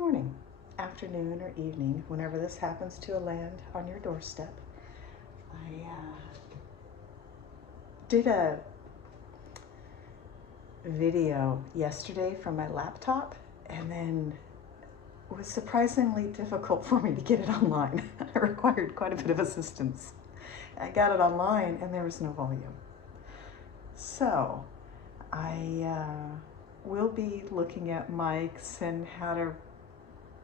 morning, afternoon, or evening, whenever this happens to land on your doorstep. I did a video yesterday from my laptop, and then it was surprisingly difficult for me to get it online. I required quite a bit of assistance. I got it online and there was no volume. So I will be looking at mics and how to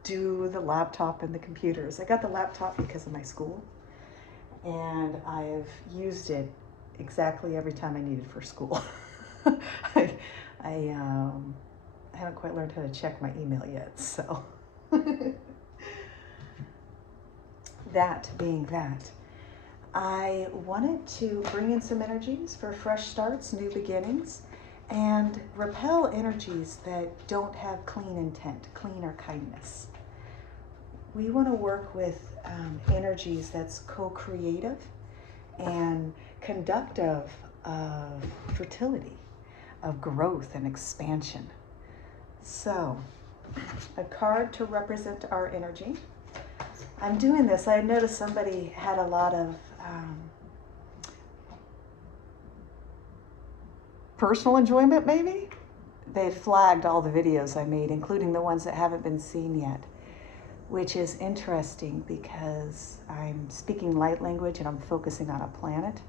do the laptop and the computers. I got the laptop because of my school, and I've used it exactly every time I need it for school. I haven't quite learned how to check my email yet, so. That being that, I wanted to bring in some energies for fresh starts, new beginnings, and repel energies that don't have clean intent, clean or kindness. We want to work with energies that's co-creative and conductive of fertility, of growth and expansion. So, a card to represent our energy. I'm doing this, I noticed somebody had a lot of personal enjoyment, maybe? They flagged all the videos I made, including the ones that haven't been seen yet, which is interesting because I'm speaking light language and I'm focusing on a planet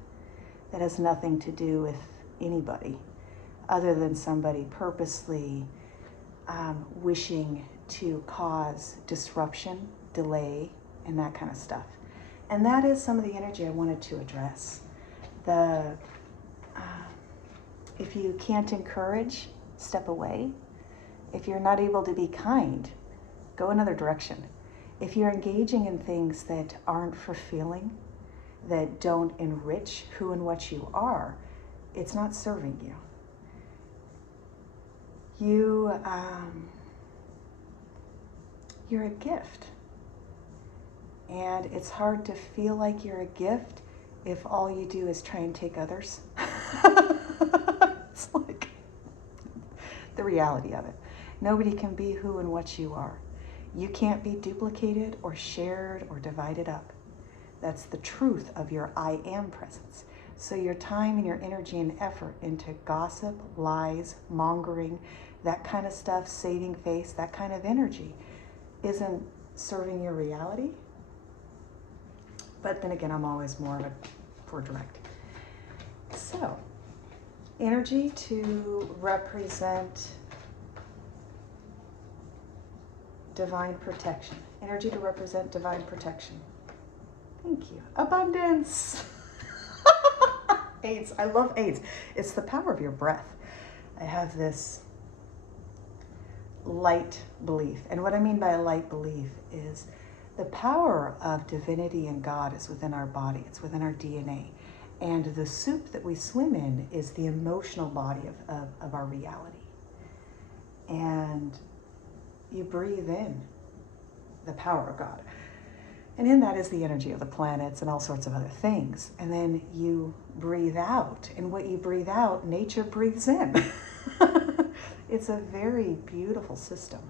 that has nothing to do with anybody other than somebody purposely wishing to cause disruption, delay, and that kind of stuff. And that is some of the energy I wanted to address. If you can't encourage, step away. If you're not able to be kind, go another direction. If you're engaging in things that aren't fulfilling, that don't enrich who and what you are, it's not serving you. You're a gift. And it's hard to feel like you're a gift if all you do is try and take others. It's like the reality of it. Nobody can be who and what you are. You can't be duplicated or shared or divided up. That's the truth of your I am presence. So your time and your energy and effort into gossip, lies, mongering, that kind of stuff, saving face, that kind of energy isn't serving your reality. But then again, I'm always more of a for direct. So, energy to represent divine protection. Energy to represent divine protection. Thank you. Abundance. AIDS. I love AIDS. It's the power of your breath. I have this light belief. And what I mean by a light belief is the power of divinity and God is within our body. It's within our DNA. And the soup that we swim in is the emotional body of our reality. And you breathe in the power of God. And in that is the energy of the planets and all sorts of other things. And then you breathe out. And what you breathe out, nature breathes in. It's a very beautiful system.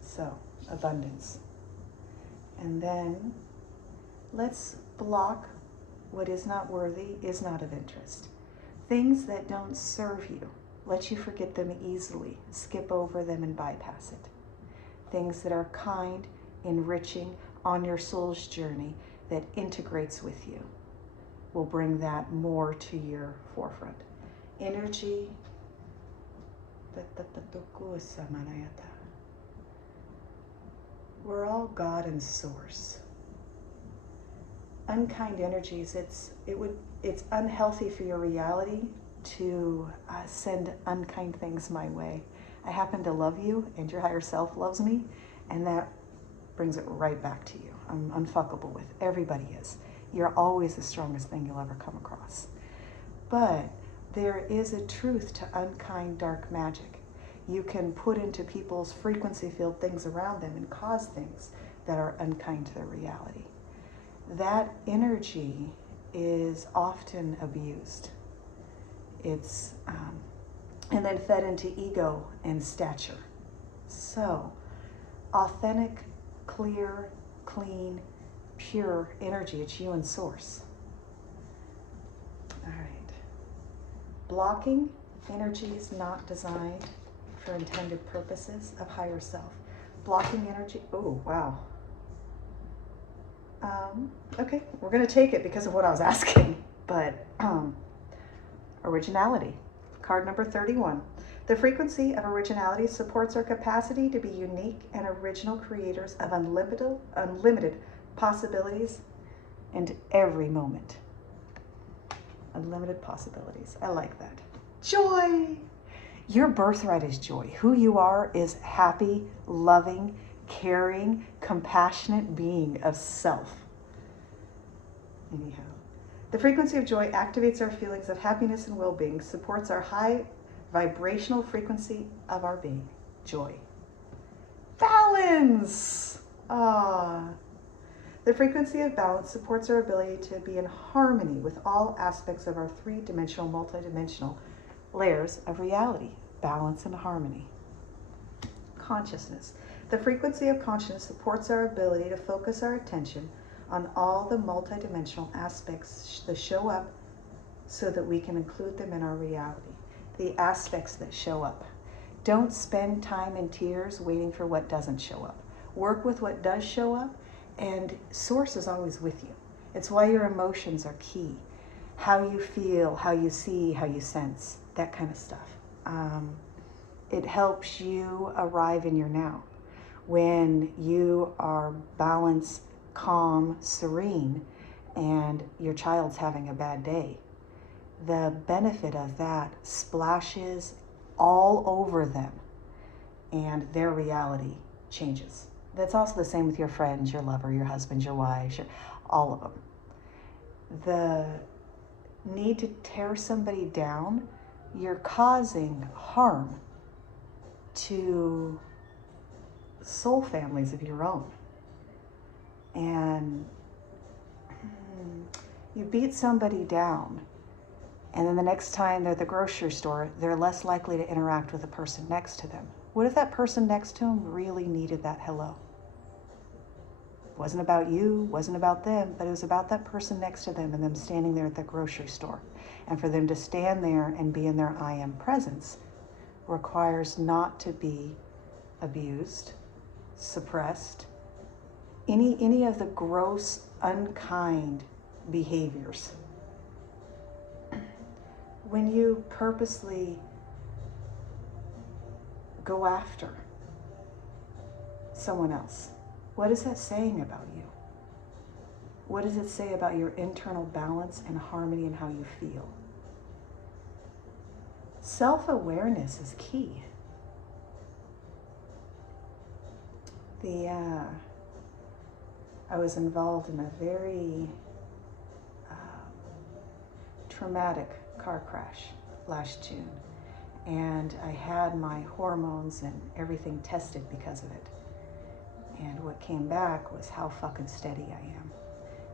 So, abundance. And then let's block what is not worthy, is not of interest. Things that don't serve you, let you forget them easily, skip over them and bypass it. Things that are kind, enriching, on your soul's journey, that integrates with you, will bring that more to your forefront. Energy. We're all God and source. Unkind energies, it's unhealthy for your reality to send unkind things my way. I happen to love you and your higher self loves me, and that brings it right back to you. I'm unfuckable with. Everybody is. You're always the strongest thing you'll ever come across. But there is a truth to unkind dark magic. You can put into people's frequency field things around them and cause things that are unkind to their reality. That energy is often abused. It's and then fed into ego and stature. So, authentic, clear, clean, pure energy. It's you and source. All right. Blocking energy is not designed for intended purposes of higher self. Blocking energy, oh, wow. Okay, we're going to take it because of what I was asking, but originality, card number 31. The frequency of originality supports our capacity to be unique and original creators of unlimited possibilities in every moment. Unlimited possibilities. I like that. Joy. Your birthright is joy. Who you are is happy, loving, caring, compassionate being of self. Anyhow, the frequency of joy activates our feelings of happiness and well-being, supports our high vibrational frequency of our being. Joy. Balance. The frequency of balance supports our ability to be in harmony with all aspects of our three-dimensional, multidimensional layers of reality. Balance and harmony. Consciousness. The frequency of consciousness supports our ability to focus our attention on all the multidimensional aspects that show up so that we can include them in our reality. The aspects that show up. Don't spend time and tears waiting for what doesn't show up. Work with what does show up, and source is always with you. It's why your emotions are key. How you feel, how you see, how you sense, that kind of stuff. It helps you arrive in your now. When you are balanced, calm, serene, and your child's having a bad day, the benefit of that splashes all over them and their reality changes. That's also the same with your friends, your lover, your husband, your wife, all of them. The need to tear somebody down, you're causing harm to soul families of your own. And you beat somebody down, and then the next time they're at the grocery store, they're less likely to interact with the person next to them. What if that person next to them really needed that hello? It wasn't about you, wasn't about them, but it was about that person next to them and them standing there at the grocery store. And for them to stand there and be in their I am presence requires not to be abused, suppressed, any of the gross, unkind behaviors. When you purposely go after someone else, what is that saying about you? What does it say about your internal balance and harmony and how you feel? Self-awareness is key. I was involved in a very traumatic car crash last June, and I had my hormones and everything tested because of it. And what came back was how fucking steady I am,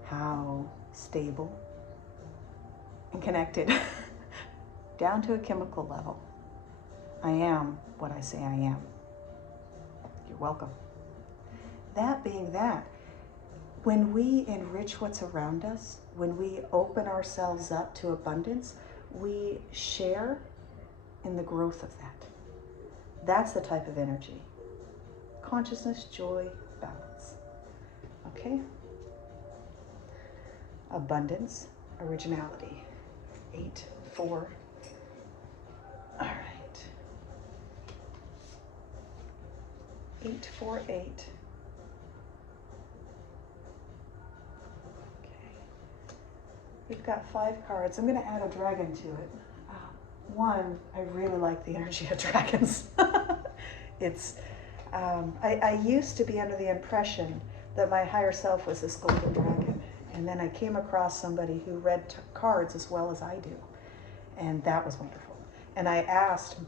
how stable and connected down to a chemical level. I am what I say I am. You're welcome. That being that, when we enrich what's around us, when we open ourselves up to abundance, we share in the growth of that. That's the type of energy. Consciousness, joy, balance. Okay? Abundance, originality. 8, 4. All right. 8, 4, 8. We've got 5 cards. I'm going to add a dragon to it. One, I really like the energy of dragons. I used to be under the impression that my higher self was this golden dragon. And then I came across somebody who read cards as well as I do. And that was wonderful. And I asked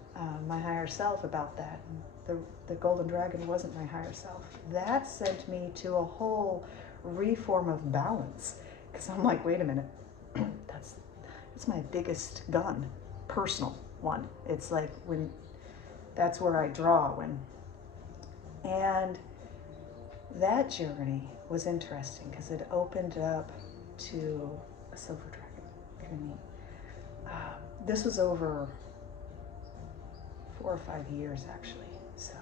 my higher self about that. And the golden dragon wasn't my higher self. That sent me to a whole reform of balance. Because I'm like, wait a minute. That's my biggest gun, personal one. It's like that's where I draw when And that journey was interesting because it opened up to a silver dragon. Kind of neat. This was over 4 or 5 years, actually. So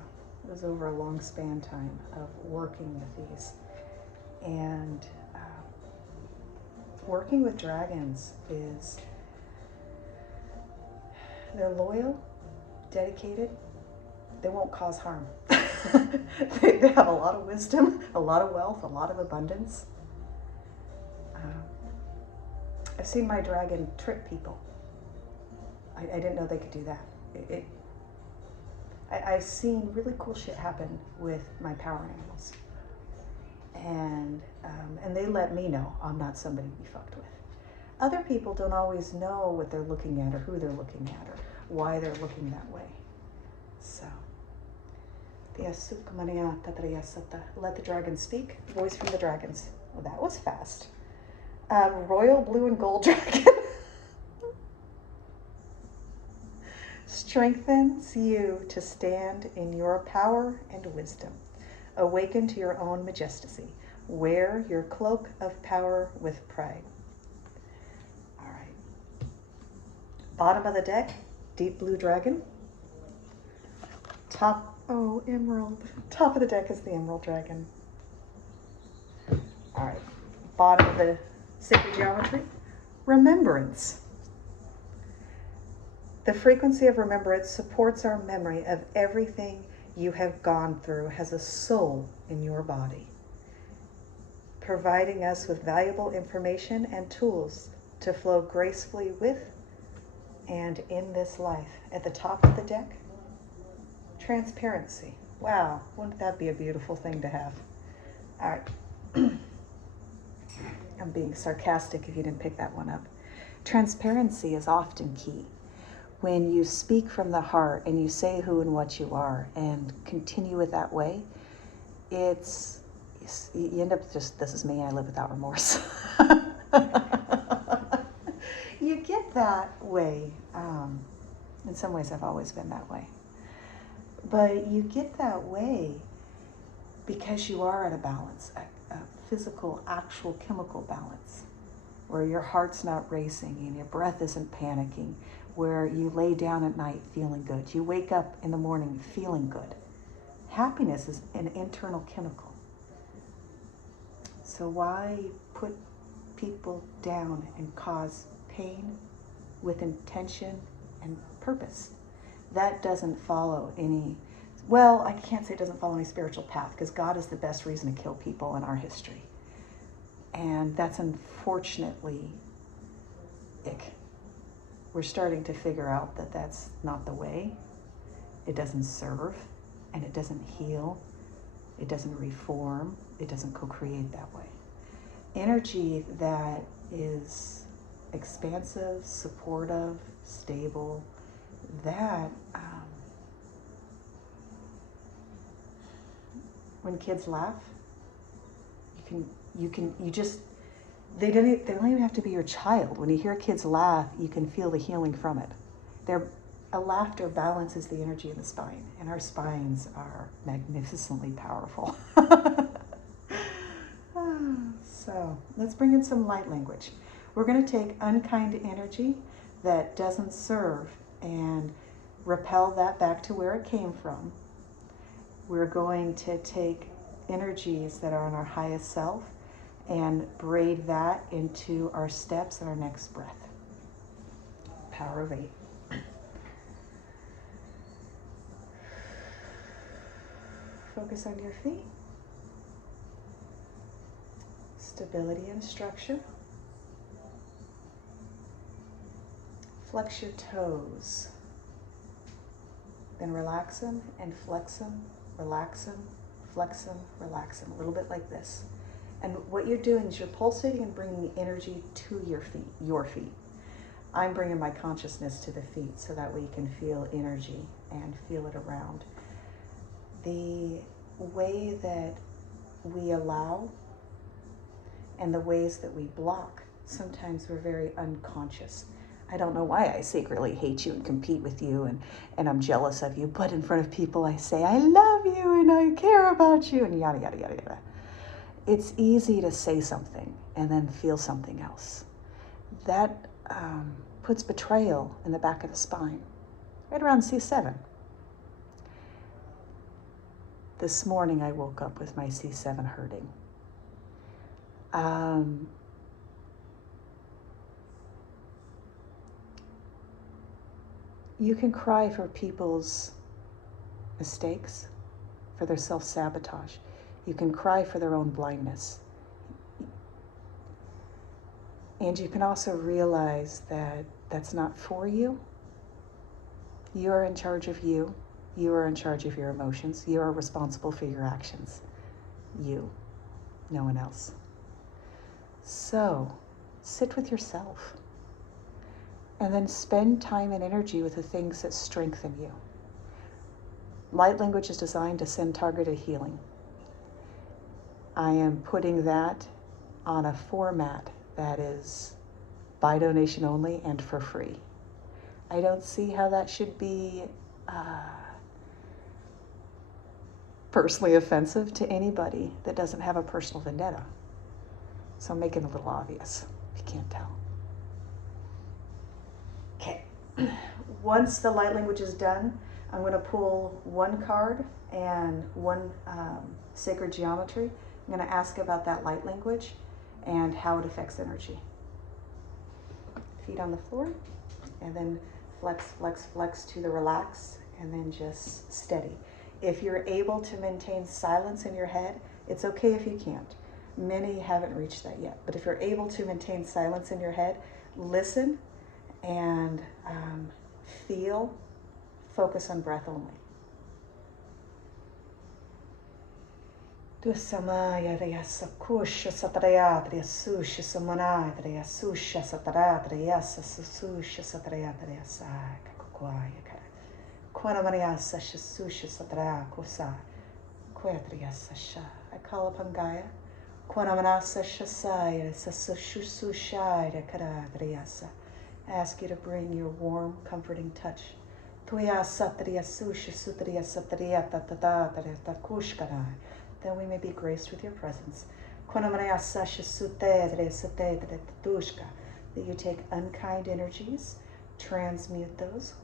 it was over a long span time of working with these. And working with dragons is, they're loyal, dedicated, they won't cause harm. They have a lot of wisdom, a lot of wealth, a lot of abundance. I've seen my dragon trick people. I didn't know they could do that. I've seen really cool shit happen with my power animals. And they let me know I'm not somebody to be fucked with. Other people don't always know what they're looking at or who they're looking at or why they're looking that way. So, let the dragon speak. Voice from the dragons. Well, that was fast. Royal blue and gold dragon strengthens you to stand in your power and wisdom. Awaken to your own majesty. Wear your cloak of power with pride. All right. Bottom of the deck, deep blue dragon. Top, oh, emerald. Top of the deck is the emerald dragon. All right. Bottom of the sacred geometry, remembrance. The frequency of remembrance supports our memory of everything you have gone through, has a soul in your body, providing us with valuable information and tools to flow gracefully with and in this life. At the top of the deck, transparency. Wow, wouldn't that be a beautiful thing to have? All right. I'm being sarcastic if you didn't pick that one up. Transparency is often key. When you speak from the heart and you say who and what you are and continue it that way, you end up just, this is me, I live without remorse. You get that way. In some ways, I've always been that way. But you get that way because you are at a balance, a physical, actual chemical balance, where your heart's not racing and your breath isn't panicking, where you lay down at night feeling good. You wake up in the morning feeling good. Happiness is an internal chemical. So why put people down and cause pain with intention and purpose? That doesn't follow any, well, I can't say it doesn't follow any spiritual path, because God is the best reason to kill people in our history. And that's unfortunately ick. We're starting to figure out that that's not the way. It doesn't serve, and it doesn't heal. It doesn't reform. It doesn't co-create that way. Energy that is expansive, supportive, stable, that when kids laugh, they don't even have to be your child. When you hear kids laugh, you can feel the healing from it. A laughter balances the energy in the spine, and our spines are magnificently powerful. So let's bring in some light language. We're going to take unkind energy that doesn't serve and repel that back to where it came from. We're going to take energies that are in our highest self and braid that into our steps and our next breath. Power of 8. Focus on your feet. Stability and structure. Flex your toes. Then relax them and flex them, relax them, flex them, relax them. A little bit like this. And what you're doing is you're pulsating and bringing energy to your feet. I'm bringing my consciousness to the feet so that way you can feel energy and feel it around. The way that we allow and the ways that we block, sometimes we're very unconscious. I don't know why I secretly hate you and compete with you and I'm jealous of you, but in front of people I say, I love you and I care about you and yada, yada, yada, yada. It's easy to say something and then feel something else. That puts betrayal in the back of the spine, right around C7. This morning I woke up with my C7 hurting. You can cry for people's mistakes, for their self-sabotage. You can cry for their own blindness. And you can also realize that that's not for you. You are in charge of you. You are in charge of your emotions. You are responsible for your actions. You, no one else. So, sit with yourself. And then spend time and energy with the things that strengthen you. Light language is designed to send targeted healing. I am putting that on a format that is by donation only and for free. I don't see how that should be personally offensive to anybody that doesn't have a personal vendetta. So I'm making it a little obvious, if you can't tell. Okay, once the light language is done, I'm going to pull one card and one sacred geometry. I'm going to ask about that light language and how it affects energy. Feet on the floor, and then flex, flex, flex to the relax, and then just steady. If you're able to maintain silence in your head, it's okay if you can't. Many haven't reached that yet, but if you're able to maintain silence in your head, listen and feel, focus on breath only. Samaya Rayasa Kusha Satrayatria Susha Samanatria Susha Sataratriasa Susha Satrayatriasa Kakuaya Quanamariasa Susha Satra Kosa Quatriasa Sha. I call upon Gaia. Quanamanasa Shasaya Sasushushaya Karadriasa. I ask you to bring your warm, comforting touch. Tuya Satria Susha Sutria Satria Tatata Kushkana. Then we may be graced with your presence. That you take unkind energies, transmute those.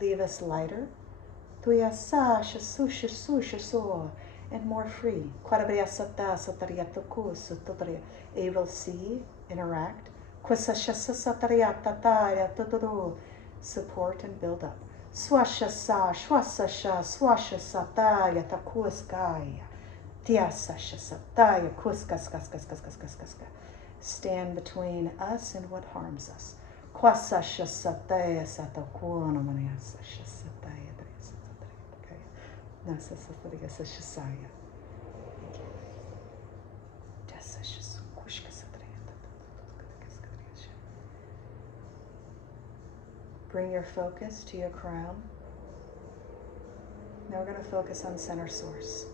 Leave us lighter and more free. Able to see, interact, support and build up. Swashasa, swasasha, swashasataya, takuskaya, tiasashasataya, kuskaskaskaskaskaskaskaska. Stand between us and what harms us. Kwasashasataya, satakuanamaniasashasataya, nasasataya, sashasaya. Bring your focus to your crown. Now we're going to focus on center source.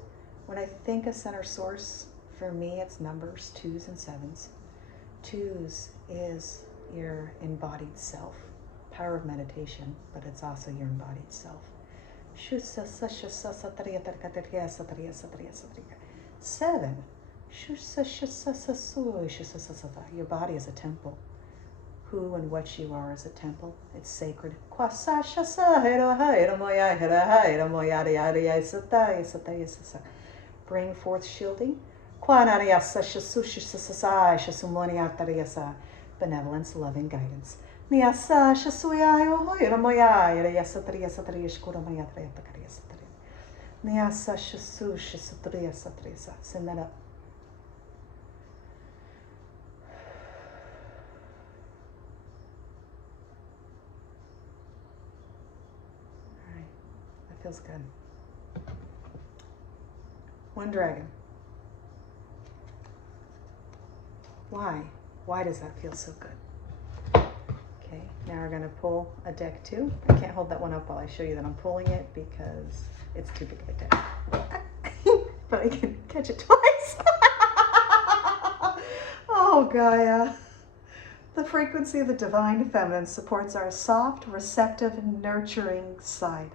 When I think of center source, for me it's numbers, 2s and 7s. 2s is your embodied self, power of meditation, but it's also your embodied self. 7, your body is a temple. Who and what you are is a temple. It's sacred. Bring forth shielding. Benevolence, loving guidance. Send that up. Feels good. One dragon. Why? Why does that feel so good? Okay, now we're going to pull a deck 2. I can't hold that one up while I show you that I'm pulling it because it's too big of a deck. But I can catch it twice. Oh Oh, Gaia. The frequency of the divine feminine supports our soft, receptive, and nurturing side,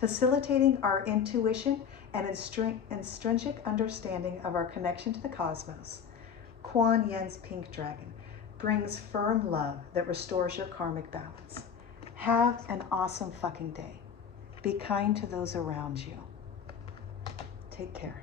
facilitating our intuition and intrinsic understanding of our connection to the cosmos. Kuan Yin's pink dragon brings firm love that restores your karmic balance. Have an awesome fucking day. Be kind to those around you. Take care.